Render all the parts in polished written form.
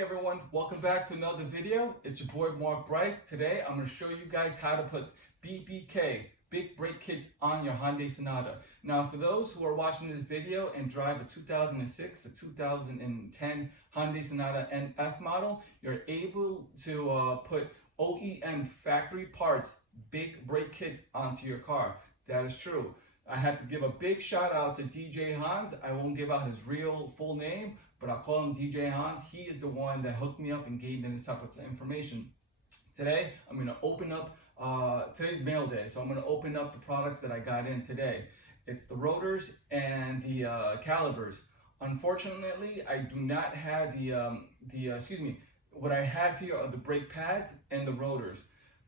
Hey everyone, welcome back to another video. It's your boy Mark Bryce. Today I'm going to show you guys how to put BBK, Big Brake Kits, on your Hyundai Sonata. Now for those who are watching this video and drive a 2006 to 2010 Hyundai Sonata NF model, you're able to put OEM factory parts, big brake kits onto your car. That is true. I have to give a big shout out to DJ Hans. I won't give out his real full name, but I'll call him DJ Hans. He is the one that hooked me up and gave me this type of information. Today, I'm going to open up, today's mail day, so I'm going to open up the products that I got in today. It's the rotors and the calipers. Unfortunately, I do not have what I have here are the brake pads and the rotors.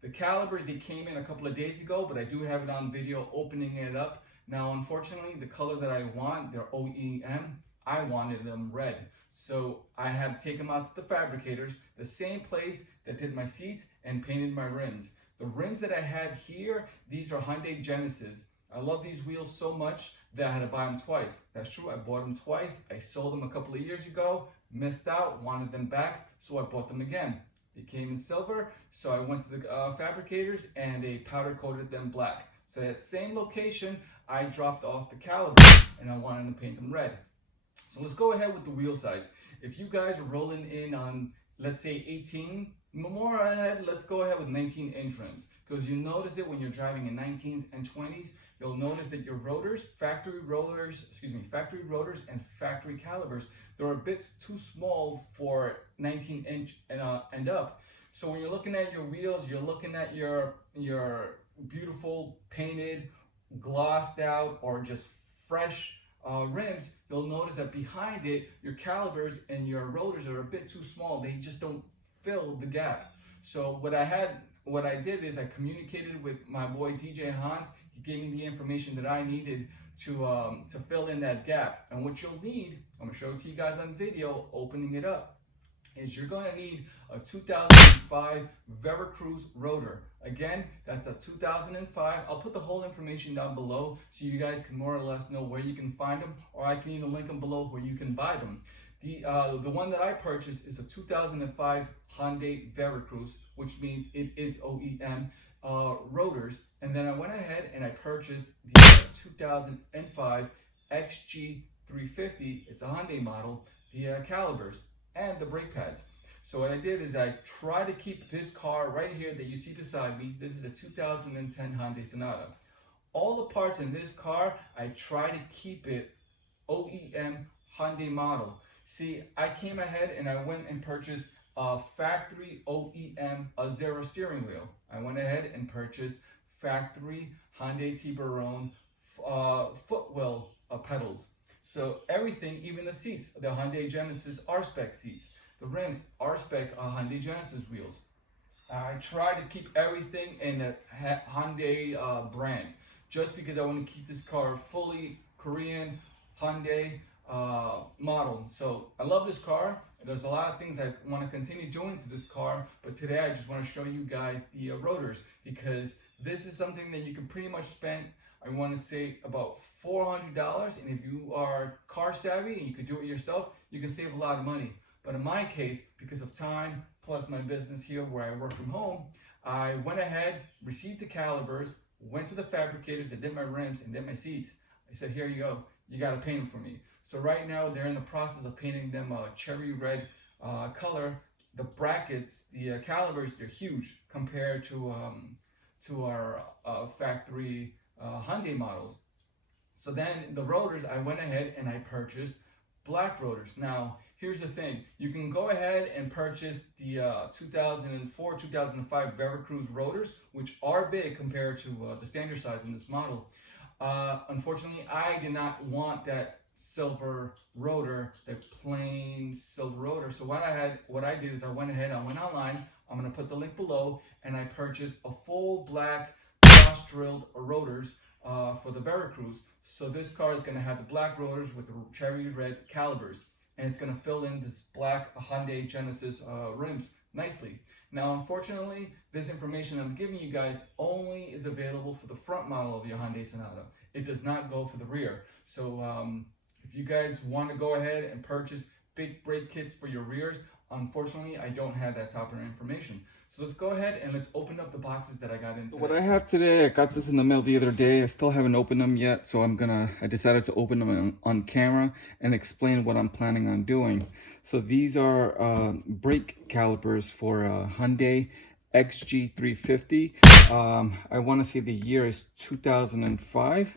The calipers, they came in a couple of days ago, but I do have it on video opening it up. Now, unfortunately, the color that I want, they're OEM. I wanted them red. So I had to take them out to the fabricators, the same place that did my seats and painted my rims. The rims that I have here, these are Hyundai Genesis. I love these wheels so much that I had to buy them twice. That's true, I bought them twice. I sold them a couple of years ago, missed out, wanted them back, so I bought them again. They came in silver, so I went to the fabricators and they powder coated them black. So at the same location, I dropped off the calipers and I wanted to paint them red. So let's go ahead with the wheel size. If you guys are rolling in on, let's say 18, more ahead, let's go ahead with 19-inch rims. Because you notice it when you're driving in 19s and 20s, you'll notice that your rotors, factory rotors and factory calipers, they're a bit too small for 19-inch and up. So when you're looking at your wheels, you're looking at your beautiful painted, glossed out, or just fresh rims, you'll notice that behind it, your calipers and your rotors are a bit too small. They just don't fill the gap. So what I did is I communicated with my boy DJ Hans. He gave me the information that I needed to fill in that gap. And what you'll need, I'm gonna show it to you guys on video, opening it up, is you're gonna need a 2005 Veracruz rotor. Again, that's a 2005. I'll put the whole information down below so you guys can more or less know where you can find them, or I can even link them below where you can buy them. The one that I purchased is a 2005 Hyundai Veracruz, which means it is OEM rotors. And then I went ahead and I purchased the 2005 XG350. It's a Hyundai model, the calipers and the brake pads. So what I did is I tried to keep this car right here that you see beside me. This is a 2010 Hyundai Sonata. All the parts in this car, I try to keep it OEM Hyundai model. See, I came ahead and I went and purchased a factory OEM Zero steering wheel. I went ahead and purchased factory Hyundai Tiburon footwell pedals. So everything, even the seats, the Hyundai Genesis R-Spec seats, the rims, R-Spec Hyundai Genesis wheels. I try to keep everything in the Hyundai brand, just because I want to keep this car fully Korean Hyundai model. So I love this car. There's a lot of things I want to continue doing to this car, but today I just want to show you guys the rotors, because this is something that you can pretty much spend, I want to say, about $400, and if you are car savvy and you can do it yourself, you can save a lot of money. But in my case, because of time plus my business here where I work from home, I went ahead, received the calipers, went to the fabricators that did my rims and did my seats. I said, here you go, you got to paint them for me. So right now they're in the process of painting them a cherry red color. The brackets, the calipers, they're huge compared to our factory Hyundai models. So then the rotors, I went ahead and I purchased black rotors. Now, here's the thing. You can go ahead and purchase the 2004-2005 Veracruz rotors, which are big compared to the standard size in this model. Unfortunately, I did not want that silver rotor, the plain silver rotor. So what I did is I went ahead, I went online. I'm going to put the link below, and I purchased a full black cross-drilled rotors for the Veracruz. So this car is going to have the black rotors with the cherry red calipers, and it's going to fill in this black Hyundai Genesis rims nicely. Now, unfortunately, this information I'm giving you guys only is available for the front model of your Hyundai Sonata. It does not go for the rear. So if you guys want to go ahead and purchase big brake kits for your rears, unfortunately, I don't have that type of information. So let's go ahead and let's open up the boxes that I got in today. What I have today, I got this in the mail the other day. I still haven't opened them yet, so I decided to open them on camera and explain what I'm planning on doing. So these are brake calipers for Hyundai XG350. I want to say the year is 2005.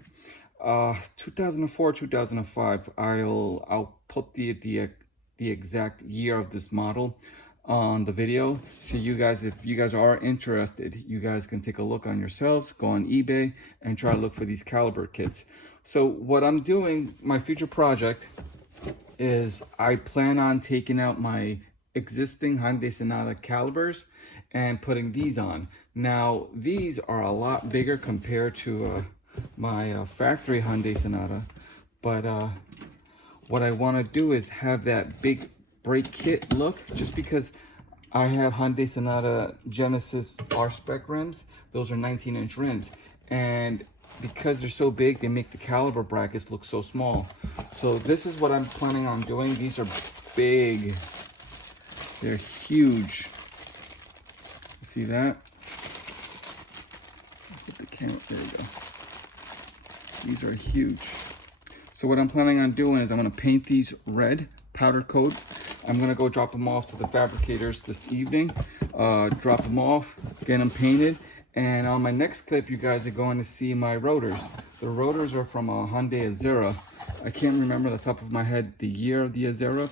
2004, 2005. I'll put the exact year of this model on the video, so you guys, if you guys are interested, you guys can take a look on yourselves, go on eBay and try to look for these caliper kits. So what I'm doing, my future project is I plan on taking out my existing Hyundai Sonata calipers and putting these on. Now these are a lot bigger compared to my factory Hyundai Sonata, but what I want to do is have that big brake kit look, just because I have Hyundai Sonata Genesis R-Spec rims. Those are 19-inch rims, and because they're so big, they make the caliper brackets look so small. So this is what I'm planning on doing. These are big. They're huge. See that? Put the camera, there we go. These are huge. So what I'm planning on doing is I'm going to paint these red, powder coat. I'm going to go drop them off to the fabricators this evening. Drop them off, get them painted. And on my next clip, you guys are going to see my rotors. The rotors are from a Hyundai Azera. I can't remember the top of my head the year of the Azera,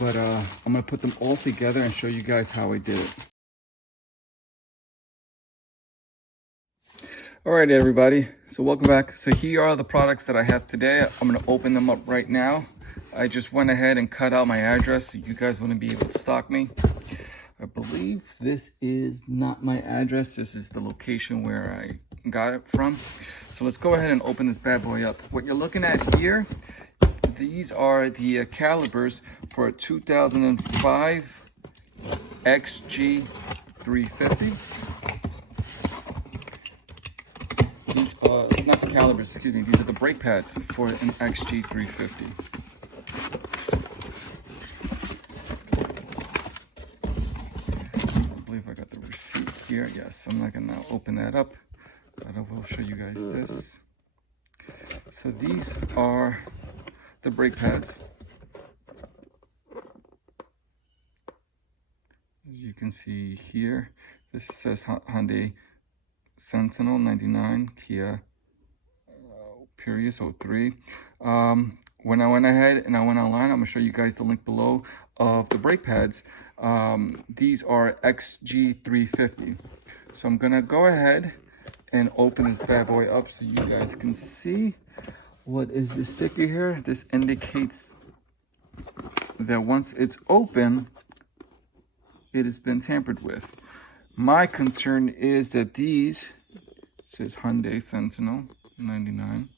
but I'm going to put them all together and show you guys how I did it. All right, everybody, so welcome back. So here are the products that I have today. I'm going to open them up right now. I just went ahead and cut out my address so you guys wouldn't be able to stalk me. I believe this is not my address. This is the location where I got it from. So let's go ahead and open this bad boy up. What you're looking at here, these are the calipers for a 2005 XG350. These are not the calipers, excuse me. These are the brake pads for an XG350. I believe I got the receipt here. Yes, I'm not gonna open that up, but I will show you guys this. So these are the brake pads. As you can see here, this says Hyundai Sentinel 99 Kia Prius 03. When I went ahead and I went online, I'm gonna show you guys the link below of the brake pads. These are XG350. So I'm gonna go ahead and open this bad boy up so you guys can see what is the sticker here. This indicates that once it's open, it has been tampered with. My concern is that these, it says Hyundai Sentinel 99.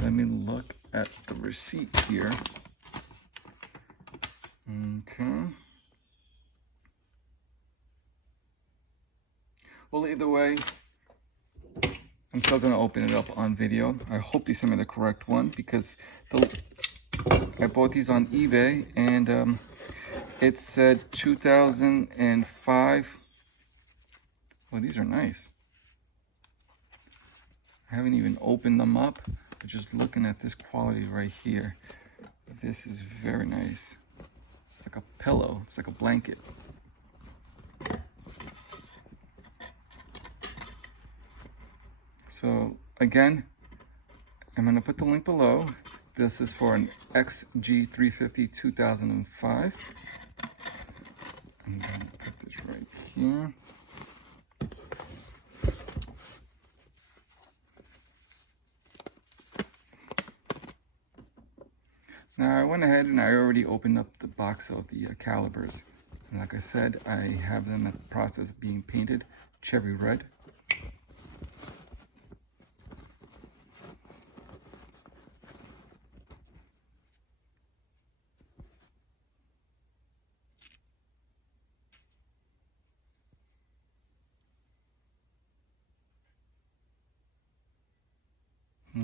Let me look at the receipt here. Okay. Well, either way, I'm still gonna open it up on video. I hope they send me the correct one, because I bought these on eBay and it said 2005. Well, these are nice. I haven't even opened them up, but just looking at this quality right here, this is very nice. It's like a pillow, it's like a blanket. So again, I'm gonna put the link below. This is for an XG350 2005. I'm gonna put this right here. Now I went ahead and I already opened up the box of the calipers. And like I said, I have them in the process of being painted cherry red.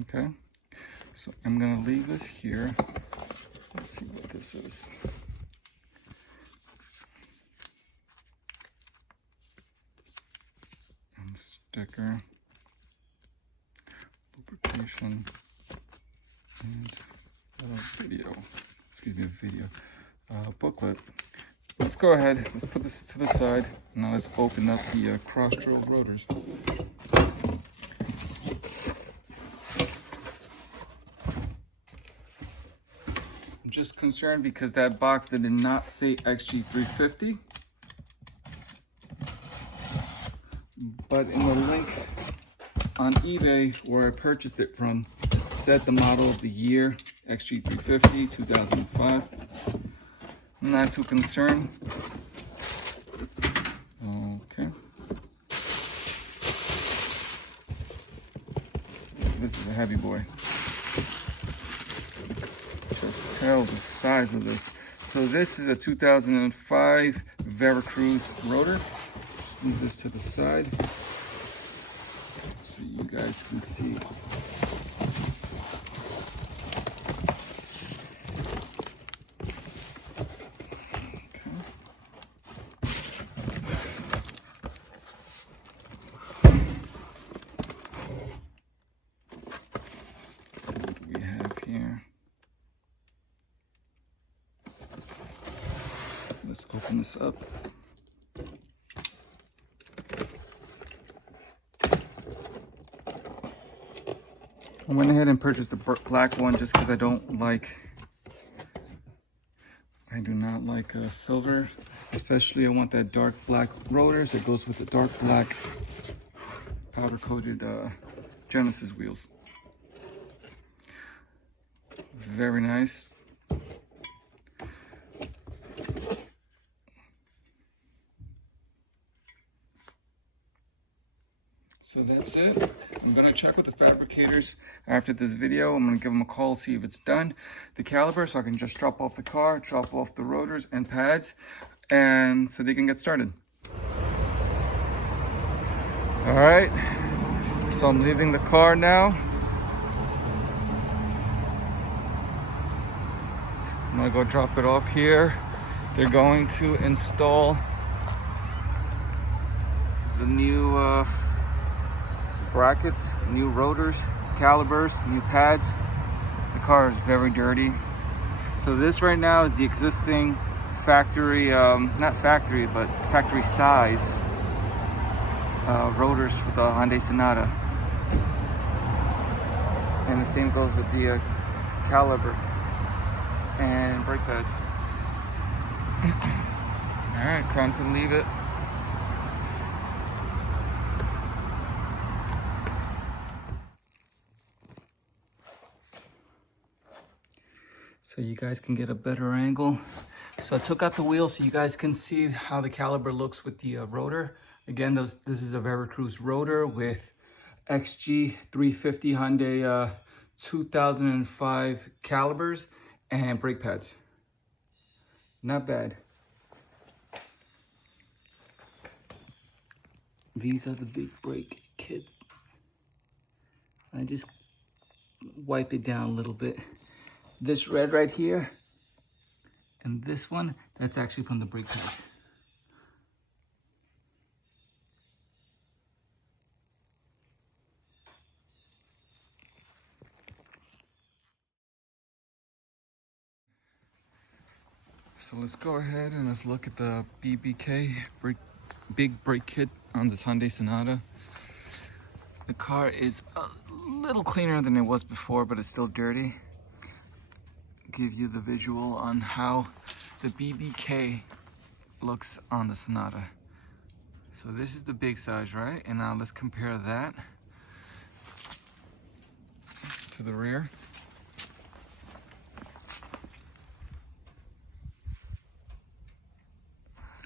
Okay, so I'm gonna leave this here. Let's see what this is. And sticker, lubrication, and video. Excuse me, a video. Booklet. Let's go ahead. Let's put this to the side. Now let's open up the cross-drill rotors. I'm just concerned because that box did not say XG350. But in the link on eBay where I purchased it from, it said the model of the year, XG350, 2005. I'm not too concerned. Okay. This is a heavy boy. Just tell the size of this. So this is a 2005 Veracruz rotor. Move this to the side so you guys can see. Let's open this up. I went ahead and purchased the black one just because I do not like silver. Especially I want that dark black rotors that goes with the dark black powder coated Genesis wheels. Very nice. So that's it. I'm gonna check with the fabricators after this video. I'm gonna give them a call, see if it's done. The caliper, so I can just drop off the car, drop off the rotors and pads, and so they can get started. All right, so I'm leaving the car now. I'm gonna go drop it off here. They're going to install the new brackets, new rotors, calipers, new pads. The car is very dirty. So this right now is the existing factory, not factory, but factory size rotors for the Hyundai Sonata. And the same goes with the caliper and brake pads. All right, time to leave it. So you guys can get a better angle. So I took out the wheel so you guys can see how the caliper looks with the rotor. Again, this is a Veracruz rotor with XG350 Hyundai 2005 calipers and brake pads. Not bad. These are the big brake kits. I just wipe it down a little bit. This red right here and this one, that's actually from the brake pads. So let's go ahead and let's look at the BBK big brake kit on this Hyundai Sonata. The car is a little cleaner than it was before, but it's still dirty. Give you the visual on how the BBK looks on the Sonata. So this is the big size, right? And now let's compare that to the rear.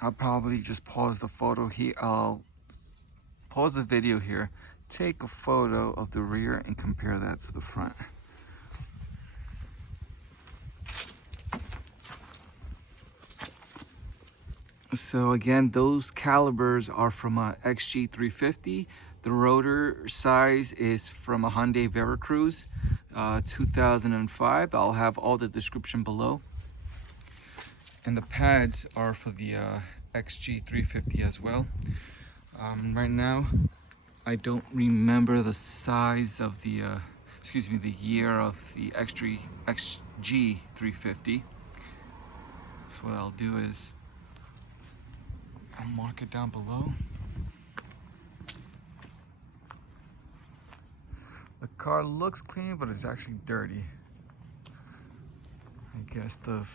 I'll probably just pause the photo here. I'll pause the video here, take a photo of the rear and compare that to the front. So again, those calipers are from a XG350. The rotor size is from a Hyundai Veracruz 2005. I'll have all the description below. And the pads are for the XG350 as well. Right now, I don't remember the size of the, the year of the XG350. So what I'll do is, I'll mark it down below. The car looks clean, but it's actually dirty. I guess the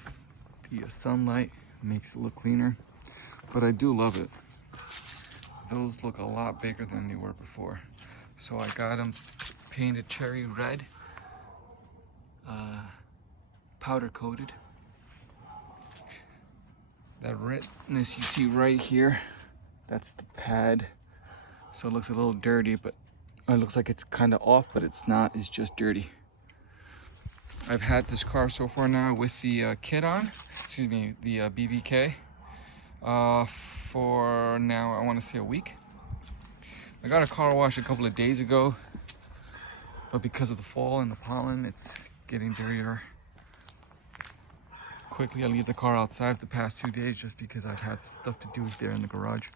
sunlight makes it look cleaner, but I do love it. Those look a lot bigger than they were before. So I got them painted cherry red, powder coated. That redness you see right here, that's the pad. So it looks a little dirty, but it looks like it's kind of off, but it's not, it's just dirty. I've had this car so far now with the kit on, the BBK, for now, I want to say a week. I got a car wash a couple of days ago, but because of the fall and the pollen, it's getting dirtier quickly. I leave the car outside the past 2 days just because I've had stuff to do there in the garage.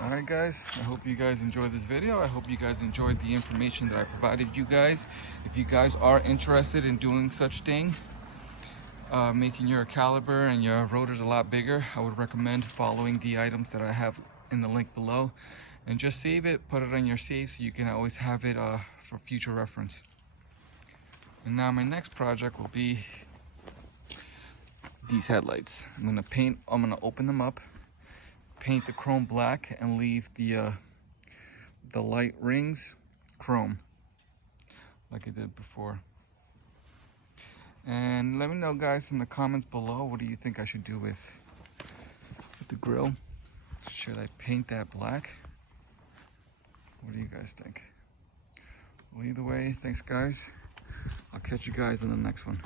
Alright guys, I hope you guys enjoyed this video. I hope you guys enjoyed the information that I provided you guys. If you guys are interested in doing such thing, making your caliper and your rotors a lot bigger, I would recommend following the items that I have in the link below, and just save it, put it on your safe so you can always have it for future reference. And now my next project will be these headlights. I'm gonna open them up, paint the chrome black, and leave the light rings chrome like I did before. And let me know guys in the comments below, what do you think I should do with the grill? Should I paint that black? What do you guys think? Well, either way, thanks guys. I'll catch you guys in the next one.